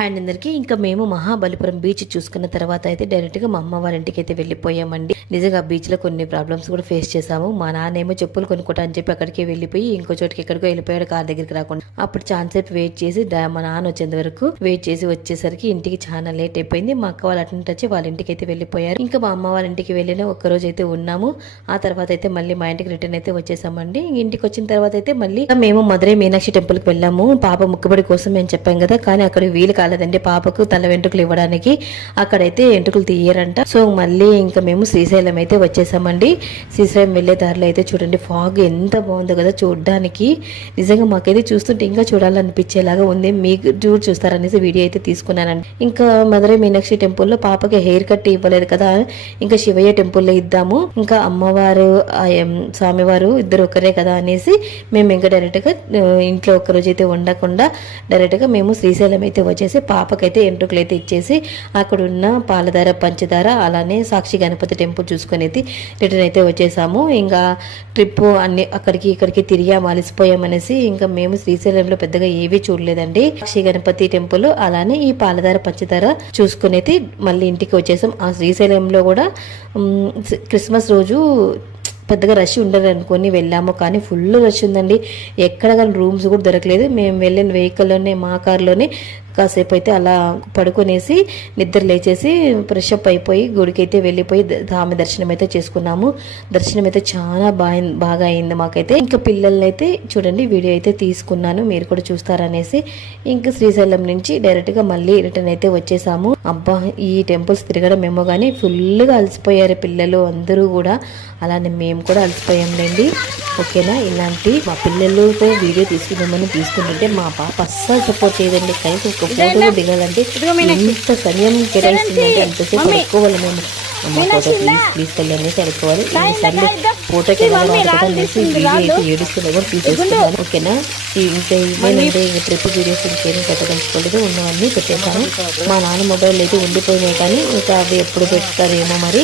And అందరికి ఇంకా మేము మహాబలిపురం బీచ్ చూసుకున్న తర్వాత అయితే డైరెక్ట్ గా మా అమ్మ వాళ్ళ ఇంటికి అయితే వెళ్ళిపోయామండి. నిజంగా బీచ్ లో కొన్ని ప్రాబ్లమ్స్ కూడా ఫేస్ చేసాము. మా నాన్న ఏమో చెప్పులు కొనుక్కోటా అని చెప్పి అక్కడికి వెళ్ళిపోయి ఇంకో చోటికి ఎక్కడికో వెళ్ళిపోయాడు, కార్ దగ్గరికి రాకుండా. అప్పుడు ఛాన్స్ సేపు వెయిట్ చేసి మా నాన్న వచ్చేంత వరకు వెయిట్ చేసి వచ్చేసరికి ఇంటికి చాలా లేట్ అయిపోయింది. మా అక్క వాళ్ళు అటు వచ్చి వాళ్ళ ఇంటికి అయితే వెళ్ళిపోయారు. ఇంకా మా అమ్మ వాళ్ళ ఇంటికి వెళ్ళిన ఒక్క రోజు అయితే ఉన్నాము. ఆ తర్వాత అయితే మళ్ళీ మా ఇంటికి రిటర్న్ అయితే వచ్చేసామండి. ఇంటికి వచ్చిన తర్వాత అయితే మళ్ళీ మేము మధురై మీనాక్షి టెంపుల్ కి వెళ్ళాము. పాప ముక్కుబడి కోసం మేము చెప్పాం కదా, కానీ అక్కడ వీలు కాలేదండి పాపకు తల వెంట్రుకలు ఇవ్వడానికి. అక్కడైతే వెంట్రుకలు తీయరంట. సో మళ్ళీ ఇంకా మేము శ్రీశైలం అయితే వచ్చేసామండి. శ్రీశైలం వెళ్లే దారిలో అయితే చూడండి ఫాగ్ ఎంత బాగుందో కదా చూడడానికి. నిజంగా మాకైతే చూస్తుంటే ఇంకా చూడాలనిపించేలాగా ఉంది. మీకు చూస్తారనేసి వీడియో అయితే తీసుకున్నానండి. ఇంకా మధురై మీనాక్షి టెంపుల్లో పాపకి హెయిర్ కట్ ఇవ్వలేదు కదా, ఇంకా శివయ్య టెంపుల్లో ఇద్దాము, ఇంకా అమ్మవారు స్వామివారు ఇద్దరు ఒకరే కదా అనేసి మేము ఇంకా డైరెక్ట్ గా ఇంట్లో ఒక్కరోజు అయితే ఉండకుండా డైరెక్ట్ గా మేము శ్రీశైలం అయితే వచ్చేసి పాపకైతే ఎంట్రుకలు అయితే ఇచ్చేసి అక్కడ ఉన్న పాలధార పంచదార అలానే సాక్షి గణపతి టెంపుల్ చూసుకొని అయితే రిటర్న్ అయితే వచ్చేసాము. ఇంకా ట్రిప్ అన్ని అక్కడికి ఇక్కడికి తిరిగాము, అలసిపోయామనేసి ఇంకా మేము శ్రీశైలంలో పెద్దగా ఏవీ చూడలేదండి. సాక్షి గణపతి టెంపుల్ అలానే ఈ పాలధార పంచదార చూసుకొని అయితే మళ్ళీ ఇంటికి వచ్చేసాం. ఆ శ్రీశైలంలో కూడా క్రిస్మస్ రోజు పెద్దగా రష్ ఉండదు అనుకొని వెళ్ళాము, కానీ ఫుల్ రష్ ఉందండి. ఎక్కడ కానీ రూమ్స్ కూడా దొరకలేదు. మేము వెళ్ళిన వెహికల్లోనే మా కార్లోనే కాసేపు అయితే అలా పడుకునేసి నిద్ర లేచేసి ఫ్రెష్ అప్ అయిపోయి గుడికి అయితే వెళ్ళిపోయి ఆమె దర్శనం అయితే చేసుకున్నాము. దర్శనం అయితే చాలా బాగా అయింది మాకైతే. ఇంకా పిల్లల్ని అయితే చూడండి వీడియో అయితే తీసుకున్నాను, మీరు కూడా చూస్తారనేసి. ఇంకా శ్రీశైలం నుంచి డైరెక్ట్ గా మళ్ళీ రిటర్న్ అయితే వచ్చేసాము. అబ్బా ఈ టెంపుల్స్ తిరగడం ఏమో కానీ ఫుల్గా అలసిపోయారు పిల్లలు అందరూ కూడా, అలానే మేము కూడా అలసిపోయాంలేండి. ఓకేనా, ఇలాంటి మా పిల్లలతో వీడియో తీసుకుందామని తీసుకుంటుంటే మా పాప అస్సలు సపోర్ట్ చేయదండి. కనీసం ఒక ఫోటోలో దిగాలంటే ఎంత సమయం కేటాయిస్తుందంటే అంతసేపు అడుక్కోవాలి మేము. అమ్మ ఫోటో ప్లీజ్ తల్లి అనేసి అడుక్కోవాలి. ఎన్నిసార్లు ఫోటోకి అనేసి వీడియో అయితే ఏడుస్తున్నా కూడా తీసేస్తున్నాను. ఓకేనా, ఇంకా ఇవేనంటే ట్రిప్ వీడియోస్ ఇంకేమీ పెట్టదలుచుకోలేదు, ఉన్నవన్నీ పెట్టేశాను. మా నాన్న మొబైల్ అయితే ఉండిపోయినాయి, కానీ ఇంకా అవి ఎప్పుడు పెడతారేమో మరి.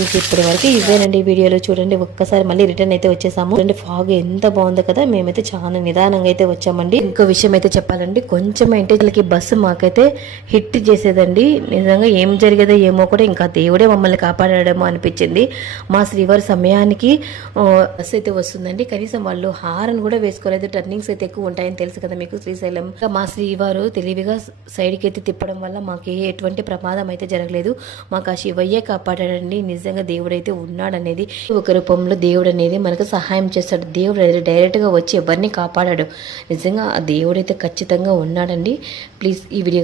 ఇంక ఇప్పటి వరకు ఇవేనండి వీడియోలో. చూడండి ఒక్కసారి మళ్ళీ రిటర్న్ అయితే వచ్చేసాము. ఫాగ్ ఎంత బాగుందో కదా, మేమైతే చాలా నిదానంగా అయితే వచ్చామండి. ఇంకో విషయం అయితే చెప్పాలండి, కొంచెం ఏంటి బస్సు మాకైతే హిట్ చేసేదండి. నిజంగా ఏం జరిగేదో ఏమో కూడా, ఇంకా దేవుడే మమ్మల్ని కాపాడేమో అనిపించింది. మా శ్రీవారి సమయానికి బస్సు అయితే వస్తుందండి, కనీసం వాళ్ళు హారన్ కూడా వేసుకోలేదు. టర్నింగ్స్ అయితే ఎక్కువ ఉంటాయని తెలుసు కదా మీకు శ్రీశైలం. మా శ్రీవారు తెలివిగా సైడ్కి అయితే తిప్పడం వల్ల మాకు ఎటువంటి ప్రమాదం అయితే జరగలేదు. మాకు ఆ శివయ్యే కాపాడాడండి. నిజంగా దేవుడైతే ఉన్నాడనేది, ఒక రూపంలో దేవుడు అనేది మనకు సహాయం చేస్తాడు. దేవుడు డైరెక్ట్ గా వచ్చి ఎవరిని కాపాడాడు. నిజంగా ఆ దేవుడైతే ఖచ్చితంగా ఉన్నాడండి. ప్లీజ్ ఈ వీడియో